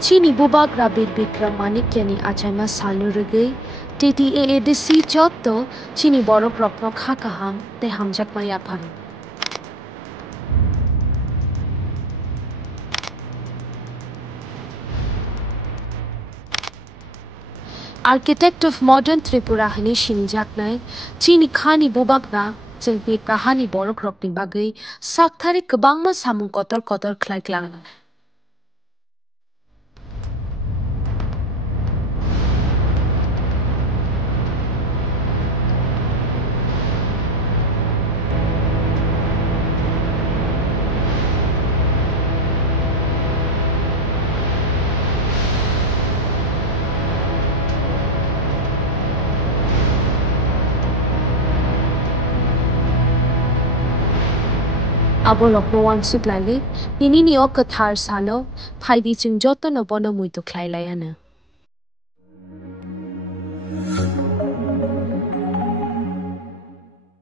Chini bubak rabit bikram manikya ni achai ma salurugay TTAA desi chotto chini borok rokno khakaham te hamjak ma yaphan. Architect of modern Tripura hani shinjaknai chini khani bubakna jengpi kahani borok rokni bagai sakthari kwbangma samung kotor kotor khlaiklang. Abo lokno wangsuk laili nini ni ok kathar salo phaidi chung joto no bono muito khlai layana.